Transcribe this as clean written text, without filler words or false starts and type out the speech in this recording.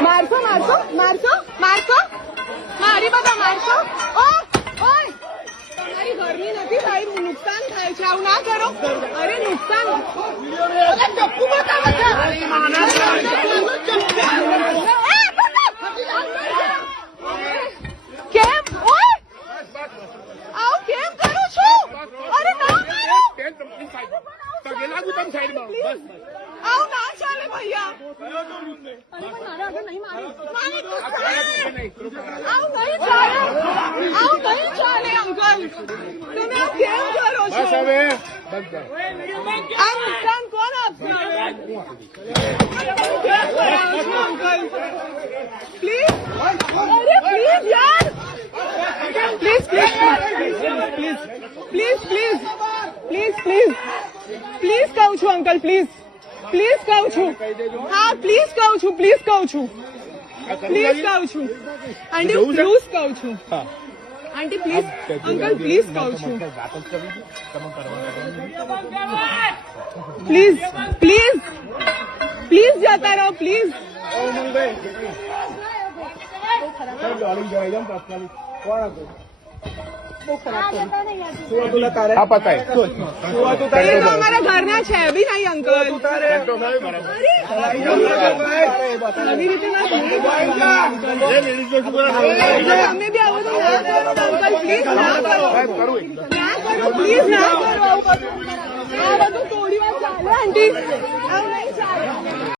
મારશો મારશો મારશો મારશો મારી બધા મારશો ઓય તમારી ઘરની નથી ભાઈ નુકસાન થાય છે આવું ના કરો અરે નુકસાન ચપ્પુ બતાવે છે કેમ ઓય આવું કેમ કરો છો અરે ના આવું ના ચાલે ભૈયા આવું નહીં ચાલે અંકલ તમે આવું કેમ કરો છો આ નુકસાન કોણ આપશે અંકલ પ્લીઝ અરે પ્લીઝ યાર please please please please please please please please કહું છું અંકલ પ્લીઝ પ્લીઝ કહું છું હા પ્લીઝ કહું છું પ્લીઝ કહું છું પ્લીઝ કહું છું આંટી પ્લીઝ કહું છું આંટી પ્લીઝ અંકલ પ્લીઝ કહું છું પ્લીઝ પ્લીઝ પ્લીઝ જતા રહો પ્લીઝ हमारा घर ना है भी नहीं अंकल हमें भी अंकल प्लीज ना करो प्लीज ना करो तोड़ी बात चाले आंटी